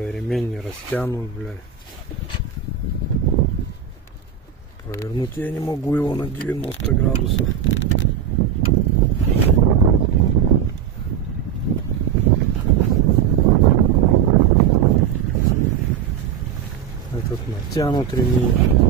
бля, ремень не растянут, бля. Провернуть я не могу его на 90 градусов. Этот натянут ремень.